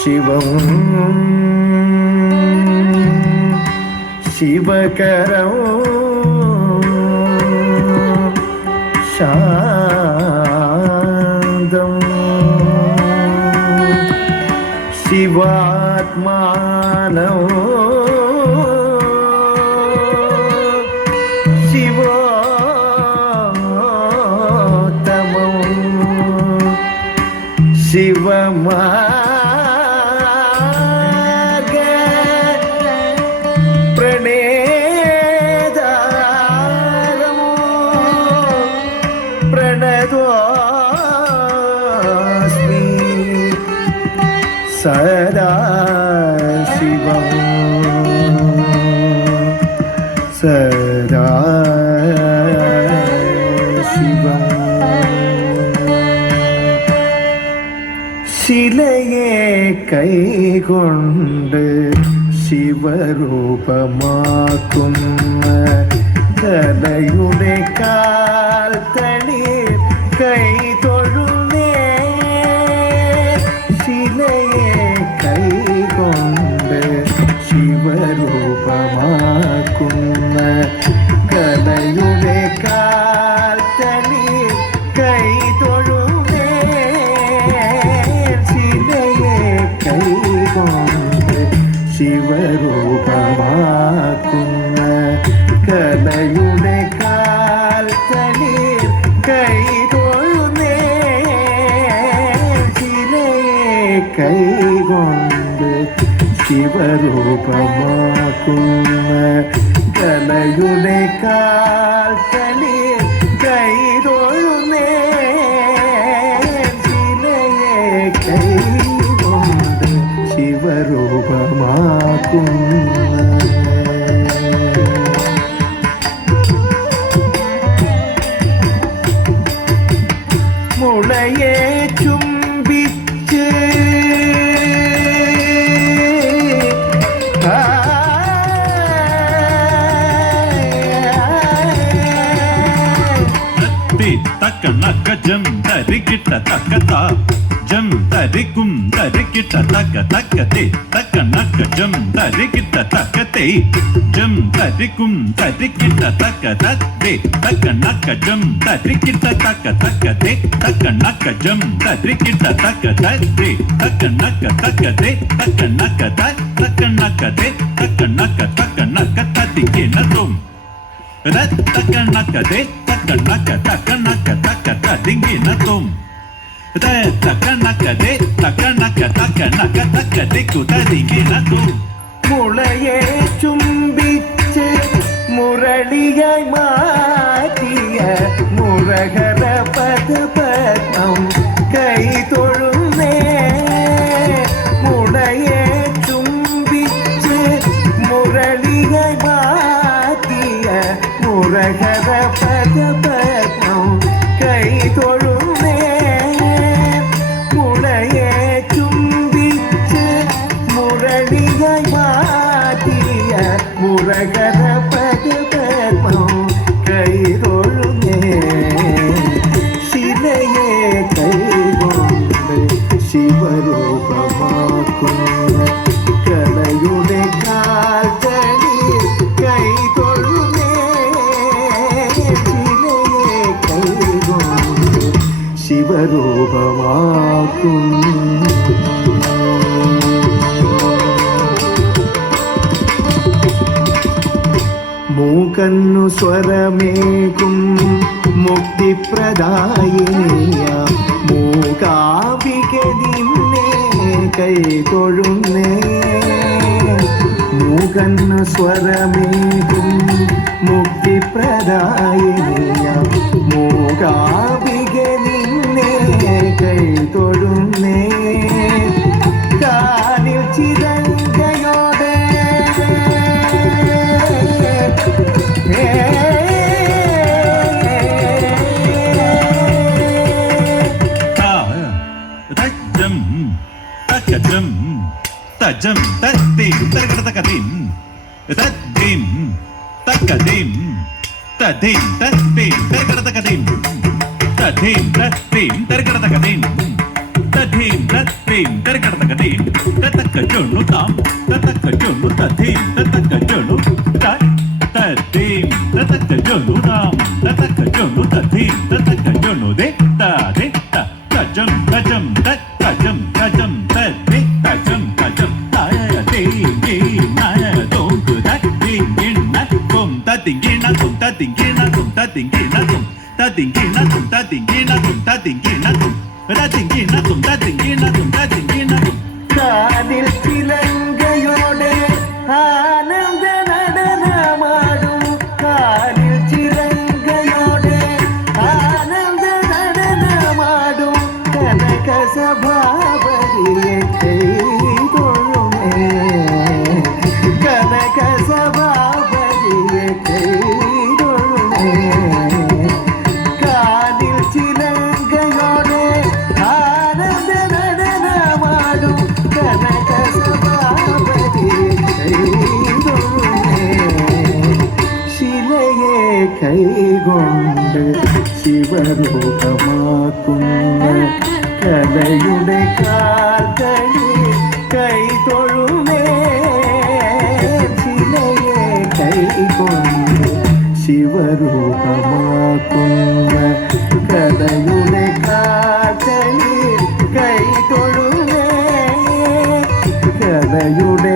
ശിവം ശിവകരം ശാന്തം ശിവാത്മാനം ശിവോത്തമം ശിവമാ സദാ ശിവം സദാ ശിവം ശിലയെ കൈകൊണ്ട് ശിവരൂപമാക്കുന്ന കലയുടെ കാൽ തളി കൈ ശിവരൂപമാക്കുന്ന കലയുടെ കാൽത്തനി കൈ തൊഴുന്നേ ശിലയെ കൈകൊണ്ട് ശിവരൂപമാക്കുന്ന കലയുടെ കാൽത്തനി കൈ തൊഴുന്നേ ശിലയെ കൈകൊണ്ട് ശിവരൂപമാക്കുന്ന കലയുടെ കാൽത്തലി കൈതൊഴുന്നേ ശിലയെ കൈകൊണ്ട് ശിവരൂപമാക്കുന്ന മുളയെ ചുംബിച്ച് തക്കണക്ക ജം തരികിട്ട തക്കത്ത ജം തരിക്കും തരികിട്ട തക്ക തക്കത്തെ തക്കണക്ക ജം തരികിട്ട തക്കത്തെ ജം തരിക്കും തരികിട്ട തക്ക തത്തെ തക്കണക്ക ജം തരികിട്ട തക്ക തക്കത്തെ തക്കണക്ക ജം തരികിട്ട തക്ക തത്തെ തക്കണക്ക തക്കത്തെ തക്കണക്ക തക്കണക്കത്തെ തക്കണക്ക തക്കണക്ക തത്തിക്കിണതും തക്കണക്കത്തെ തക്കണക്ക തക്കണക്ക തക്ക ದಿಂಗಿನതും തക്കണക്കതെ തക്കണക്ക തക്കണക്ക തക്ക ദിക്കുത ದಿಂಗಿനതും മുളയെ ചുംബിച്ച് മുരളിയായി മാറ്റിയ മുരഹര പദപത്മം കൈ തൊഴുന്നേ മുളയെ ചുംബിച്ച് മുരളിയായി മാറ്റിയ മുരഹര പദപത്മം കൈ തൊഴുന്നേ മുളയെ ചുംബിച്ച് മുരളിയായി മാറ്റിയ മുരഹര പദപത്മം കൈ തൊഴുന്നേ ശിലയെ കൈകൊണ്ട് ശിവരൂപമാക്കുന്ന കലയുടെ കാൽത്തടി കൈ തൊഴുന്നേ ശിലയെ കൈകൊണ്ട് ശിവരൂപമാക്കുന്ന മൂകന്നു സ്വരമേകും മുക്തിപ്രദായിനിയ മൂകാംബിക നിന്നെ കൈതൊഴുന്നേ മൂകന്നു സ്വരമേകും മുക്തിപ്രദായിനിയ മൂകാംബിക നിന്നെ കൈതൊഴുന്നേ കാലിൽ ചിരങ്കയോടെ തജം തദ്ദീം തരകടതകദീം തദ്ദീം തകദീം തധീം തധീം തരകടതകധീം തധീം തധീം തരകടതകധീം തധീം തധീം തരകടതകധീം തതക ജൊണ്ണു താം തതക ജൊണ്ണു തധീം തതക ജൊണ്ണു തധീം തതക ജൊണ്ണു താം തതക ജൊണ്ണു തധീം തതക ജൊണ്ണു ദേ തദേ തജം തജം തജം തജം തദേ തജം തജം തായ ദേ ദേ നായ തോങ്കു തദീംഗിണ കം തദിംഗിണ കം തദിംഗിണ കം തദിംഗിണ കം തദിംഗിണ കം തദിംഗിണ കം തദിംഗിണ കം തദിംഗിണ കം തദിംഗിണ കം തദിംഗിണ കം കാതിൽ ചിലങ്കയോടെ ആനന്ദ നടനമാടും കാതിൽ ചിലങ്കയോടെ ആനന്ദ നടനമാടും കനക സഭാപതിയെ കൈതൊഴുമേ കനക സഭാപതിയെ കൈതൊഴുമേ കാതിൽ ചിലങ്കയോടെ ആനന്ദ നടനമാടും കനക സഭാപതിയെ കൈതൊഴുമേ ശിലയെ കൈകൊണ്ട് ശിവരൂപമാക്കുന്ന കലയുടെ കാൽകളിൽ കൈതൊഴുമേ ശിലയെ കൈകൊണ്ട് ശിവരൂപമാക്കുന്ന കലയുടെ കാൽകളിൽ കൈതൊഴുമേ കലയുടെ